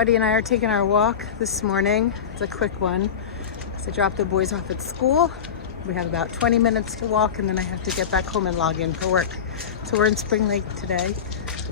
Buddy and I are taking our walk this morning. It's a quick one. So I dropped the boys off at school. We have about 20 minutes to walk and then I have to get back home and log in for work. So we're in Spring Lake today.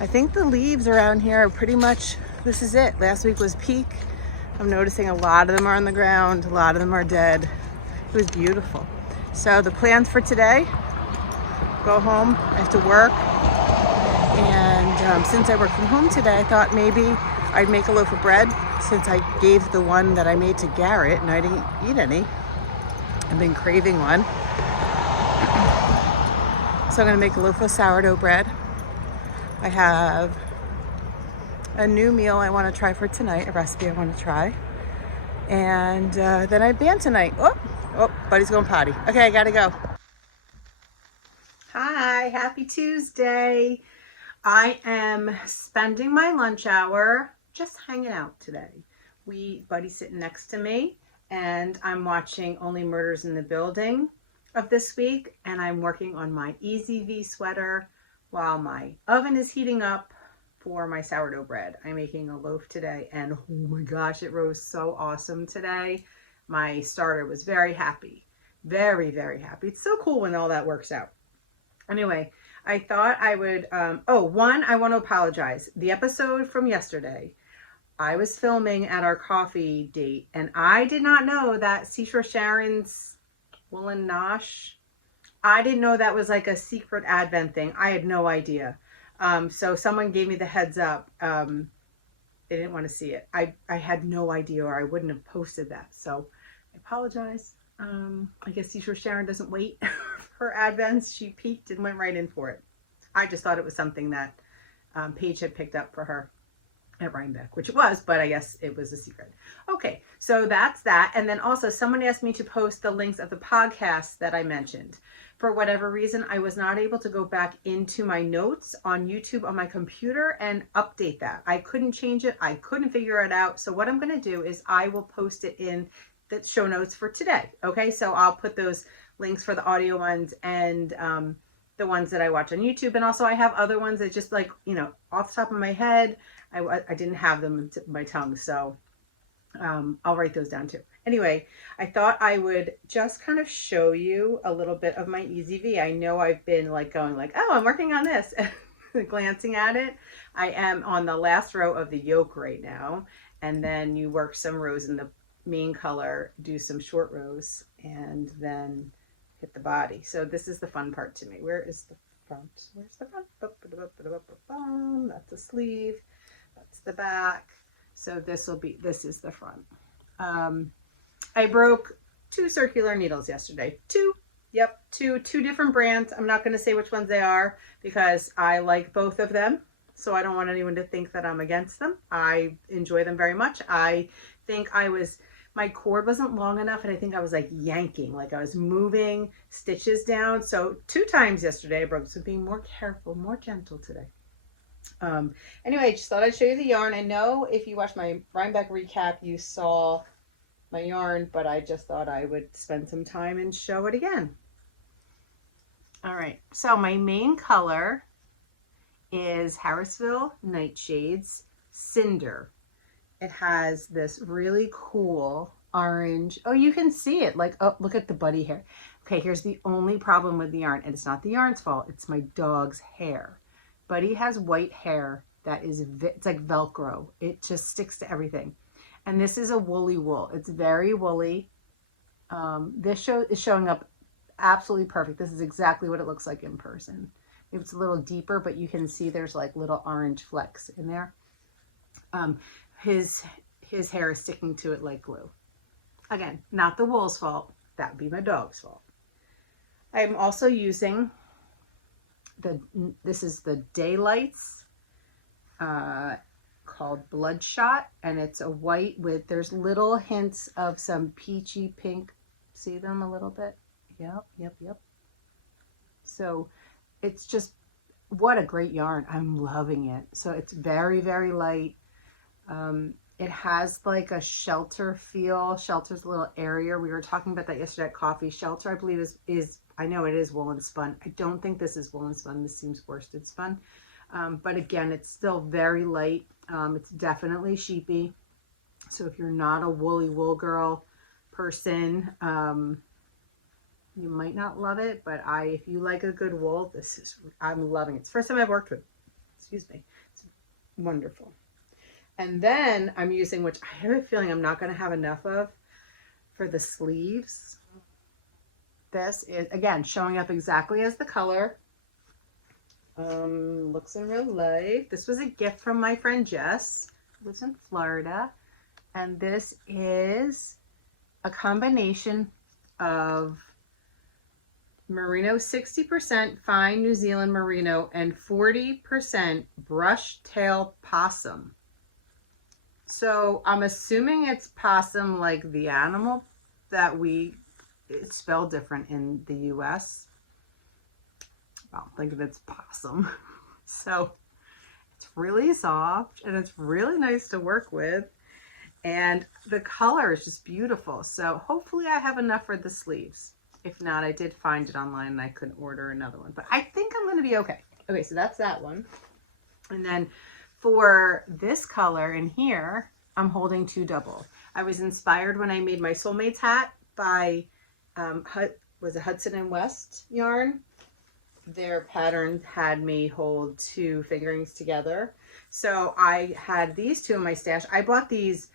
I think the leaves around here are pretty much, this is it. Last week was peak. I'm noticing a lot of them are on the ground. A lot of them are dead. It was beautiful. So the plans for today, go home, I have to work. And since I work from home today, I thought maybe I'd make a loaf of bread since I gave the one that I made to Garrett and I didn't eat any. I've been craving one. So I'm gonna make a loaf of sourdough bread. I have a new meal I wanna try for tonight, a recipe I wanna try. And then I band tonight. Oh, Buddy's going potty. Okay, I gotta go. Hi, happy Tuesday. I am spending my lunch hour just hanging out today. Buddy's sitting next to me and I'm watching Only Murders in the Building of this week and I'm working on my Easy V sweater while my oven is heating up for my sourdough bread. I'm making a loaf today and oh my gosh, it rose so awesome today. My starter was very happy, very, very happy. It's so cool when all that works out. Anyway, I thought I would, I want to apologize. The episode from yesterday, I was filming at our coffee date and I did not know that Seashore Sharon's woolen nosh, I didn't know that was like a secret advent thing. I had no idea. So someone gave me the heads up. They didn't want to see it. I had no idea or I wouldn't have posted that. So I apologize. I guess Seashore Sharon doesn't wait for advents. She peeked and went right in for it. I just thought it was something that Paige had picked up for her at Rhinebeck, which it was, but I guess it was a secret. Okay, so that's that. And then also someone asked me to post the links of the podcasts that I mentioned. For whatever reason, I was not able to go back into my notes on YouTube on my computer and update that. I couldn't change it. I couldn't figure it out. So what I'm going to do is I will post it in the show notes for today. Okay, so I'll put those links for the audio ones and the ones that I watch on YouTube. And also I have other ones that just like, you know, off the top of my head, I didn't have them on the tip of my tongue. So I'll write those down too. Anyway, I thought I would just kind of show you a little bit of my Easy V. I know I've been like going like, oh, I'm working on this. Glancing at it. I am on the last row of the yoke right now. And then you work some rows in the main color, do some short rows, and then hit the body. So this is the fun part to me. Where is the front? Where's the front? That's the sleeve. That's the back. So this is the front. I broke 2 circular needles yesterday. Two different brands. I'm not going to say which ones they are because I like both of them. So I don't want anyone to think that I'm against them. I enjoy them very much. I think my cord wasn't long enough and I think I was like yanking, like I was moving stitches down. So 2 times yesterday I broke, so being more careful, more gentle today. Anyway, I just thought I'd show you the yarn. I know if you watched my Rhinebeck recap, you saw my yarn, but I just thought I would spend some time and show it again. All right, so my main color is Harrisville Nightshades Cinder. It has this really cool orange. Oh, you can see it. Like, oh, look at the buddy hair. Okay, here's the only problem with the yarn, and it's not the yarn's fault. It's my dog's hair. Buddy has white hair that is, it's like Velcro. It just sticks to everything. And this is a woolly wool. It's very woolly. This is showing up absolutely perfect. This is exactly what it looks like in person. Maybe it's a little deeper, but you can see there's like little orange flecks in there. His hair is sticking to it like glue. Again, not the wool's fault. That would be my dog's fault. I'm also using this is the Daylights called Bloodshot, and it's a white with, there's little hints of some peachy pink. See them a little bit? Yep. So it's just, what a great yarn. I'm loving it. So it's very, very light. It has like a shelter feel. Shelter's a little airier. We were talking about that yesterday at coffee. Shelter, I believe, is I know it is woolen spun. I don't think this is woolen spun. This seems worsted spun. But again, it's still very light. It's definitely sheepy. So if you're not a woolly wool girl person, you might not love it, but if you like a good wool, I'm loving it. It's the first time I've worked with, excuse me. It's wonderful. And then I'm using, which I have a feeling I'm not going to have enough of, for the sleeves. This is, again, showing up exactly as the color. Looks in real life. This was a gift from my friend Jess, who lives in Florida. And this is a combination of merino 60% fine New Zealand merino and 40% brush tail possum. So I'm assuming it's possum like the animal that it's spelled different in the US. I'm thinking it's possum. So it's really soft and it's really nice to work with. And the color is just beautiful. So hopefully I have enough for the sleeves. If not, I did find it online and I couldn't order another one. But I think I'm going to be okay. Okay, so that's that one. And then for this color in here, I'm holding 2 double. I was inspired when I made my Soulmates hat by Hudson and West yarn. Their pattern had me hold 2 fingerings together. So I had these 2 in my stash. I bought these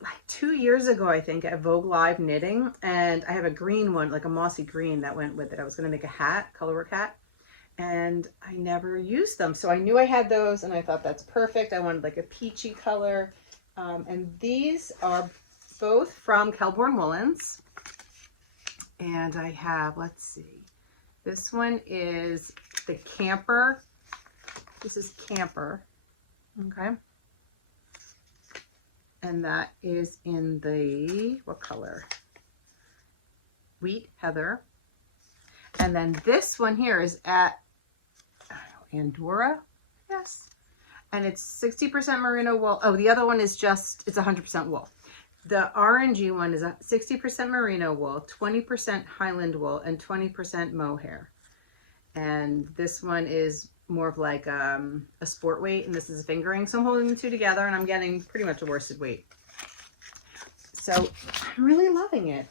like 2 years ago, I think, at Vogue Live Knitting, and I have a green one, like a mossy green, that went with it. I was going to make a hat, colorwork hat, and I never used them. So I knew I had those, and I thought that's perfect. I wanted like a peachy color, and these are both from Kelborn Woolens, and I have, let's see, this one is the Camper. This is Camper, okay? And that is in the, what color? Wheat Heather. And then this one here is at, I don't know, Andorra, yes. And it's 60% merino wool. Oh, the other one is just, it's 100% wool. The orangey one is a 60% merino wool, 20% Highland wool, and 20% mohair. And this one is more of like a sport weight, and this is a fingering. So I'm holding the 2 together and I'm getting pretty much a worsted weight. So I'm really loving it.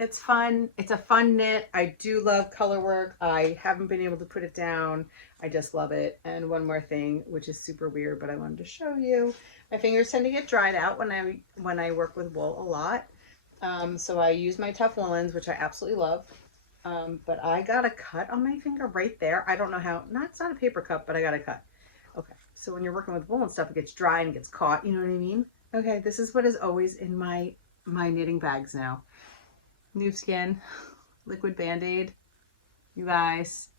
It's fun. It's a fun knit. I do love color work. I haven't been able to put it down. I just love it. And one more thing, which is super weird, but I wanted to show you. My fingers tend to get dried out when I work with wool a lot. So I use my Tough Woolens, which I absolutely love. But I got a cut on my finger right there. I don't know how, it's not a paper cut, but I got a cut. Okay, so when you're working with wool and stuff, it gets dry and gets caught, you know what I mean? Okay, this is what is always in my knitting bags now. New Skin, liquid Band-Aid. You guys,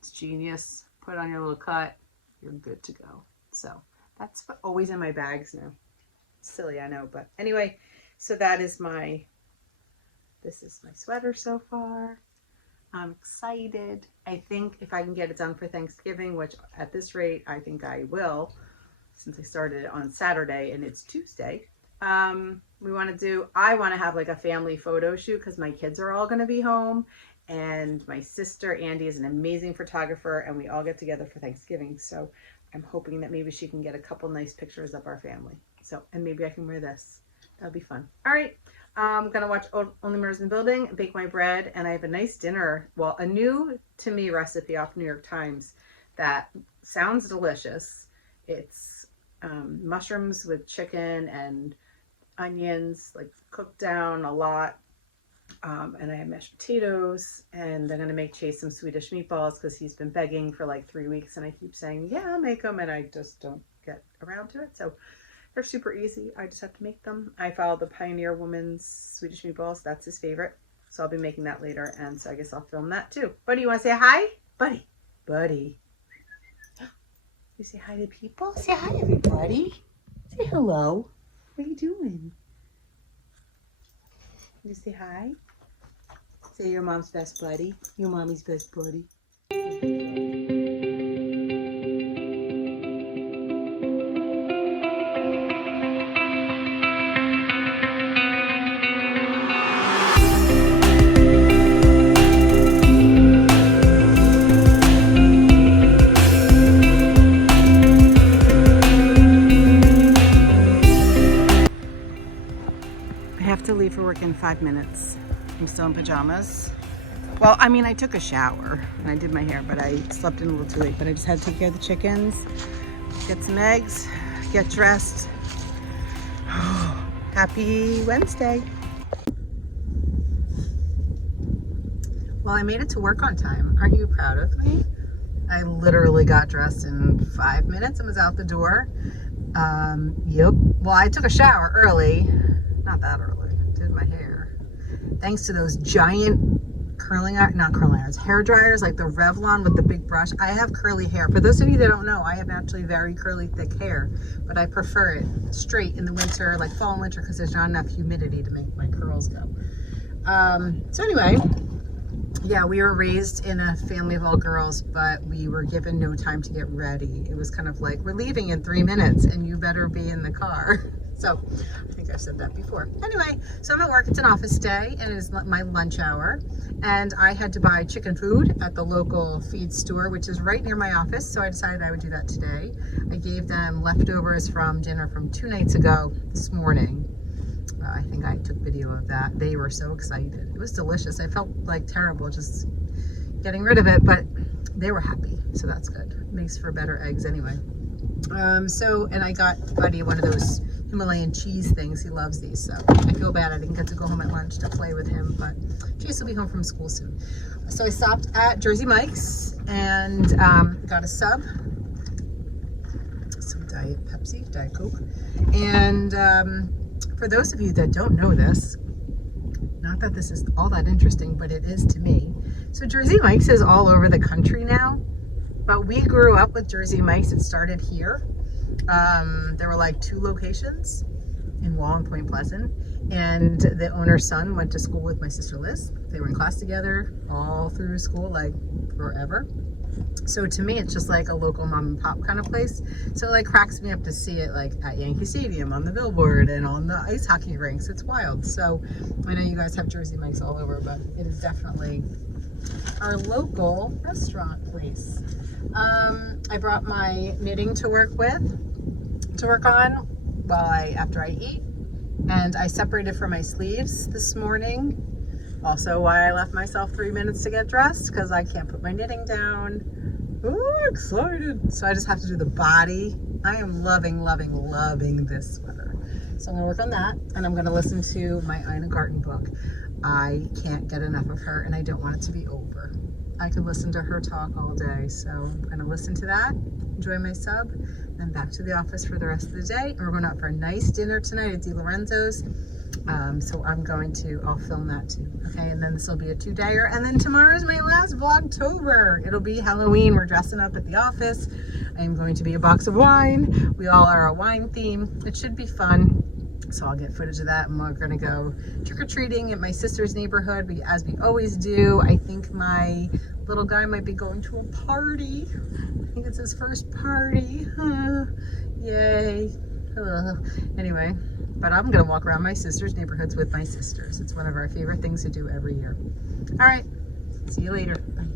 it's genius. Put it on your little cut, you're good to go. So that's always in my bags now. Silly, I know, but anyway, so that is this is my sweater so far. I'm excited. I think if I can get it done for Thanksgiving, which at this rate, I think I will, since I started it on Saturday and it's Tuesday. I want to have like a family photo shoot because my kids are all going to be home. And my sister, Andy, is an amazing photographer, and we all get together for Thanksgiving. So I'm hoping that maybe she can get a couple nice pictures of our family. So, and maybe I can wear this. That'll be fun. All right. I'm going to watch Only Murders in the Building, bake my bread, and I have a nice dinner. Well, a new to me recipe off New York Times that sounds delicious. It's mushrooms with chicken and onions, like cooked down a lot. And I have mashed potatoes, and I'm going to make Chase some Swedish meatballs because he's been begging for like 3 weeks, and I keep saying, yeah, I'll make them, and I just don't get around to it. So they're super easy. I just have to make them. I follow the Pioneer Woman's Swedish meatballs. That's his favorite. So I'll be making that later, and so I guess I'll film that too. Buddy, you want to say hi? Buddy. Buddy. You say hi to people? Say hi, everybody. Say hello. What are you doing? You say hi? Say your mom's best buddy. Your mommy's best buddy. 5 minutes. I'm still in pajamas. Well, I mean, I took a shower and I did my hair, but I slept in a little too late. But I just had to take care of the chickens, get some eggs, get dressed. Happy Wednesday. Well, I made it to work on time. Aren't you proud of me? I literally got dressed in 5 minutes and was out the door. Yep. Well, I took a shower early. Not that early. Did my hair. Thanks to those giant not curling irons, hair dryers, like the Revlon with the big brush. I have curly hair. For those of you that don't know, I have actually very curly, thick hair, but I prefer it straight in the winter, like fall and winter, because there's not enough humidity to make my curls go. So anyway, yeah, we were raised in a family of all girls, but we were given no time to get ready. It was kind of like, we're leaving in 3 minutes and you better be in the car. So I think I've said that before. Anyway, so I'm at work. It's an office day and it is my lunch hour. And I had to buy chicken food at the local feed store, which is right near my office. So I decided I would do that today. I gave them leftovers from dinner from 2 nights ago this morning. I think I took video of that. They were so excited. It was delicious. I felt like terrible just getting rid of it, but they were happy. So that's good. It makes for better eggs anyway. And I got Buddy one of those Himalayan cheese things. He loves these, so I feel bad I didn't get to go home at lunch to play with him, but Chase will be home from school soon. So I stopped at Jersey Mike's and got a sub, some Diet Pepsi, Diet Coke, and for those of you that don't know this, not that this is all that interesting, but it is to me. So Jersey Mike's is all over the country now, but we grew up with Jersey Mike's. It started here. There were like 2 locations in Wall and Point Pleasant, and the owner's son went to school with my sister Liz. They were in class together all through school, like forever. So to me, it's just like a local mom and pop kind of place. So it like cracks me up to see it like at Yankee Stadium, on the billboard, and on the ice hockey rinks. It's wild. So I know you guys have Jersey Mike's all over, but it is definitely our local restaurant place. I brought my knitting to work on after I eat, and I separated for my sleeves this morning. Also why I left myself 3 minutes to get dressed, because I can't put my knitting down. Ooh, excited. So I just have to do the body. I am loving this sweater. So I'm gonna work on that, and I'm gonna listen to my Ina Garten book. I can't get enough of her, and I don't want it to be over. I could listen to her talk all day, so I'm gonna listen to that, enjoy my sub, then back to the office for the rest of the day. And we're going out for a nice dinner tonight at Di Lorenzo's. So I'll film that too. Okay, and then this will be a 2-dayer. And then tomorrow's my last Vlogtober. It'll be Halloween. We're dressing up at the office. I am going to be a box of wine. We all are a wine theme. It should be fun. So I'll get footage of that, and we're gonna go trick-or-treating at my sister's neighborhood, as we always do. I think my little guy might be going to a party. I think it's his first party. Yay. Anyway, but I'm gonna walk around my sister's neighborhoods with my sisters. It's one of our favorite things to do every year. All right, see you later. Bye.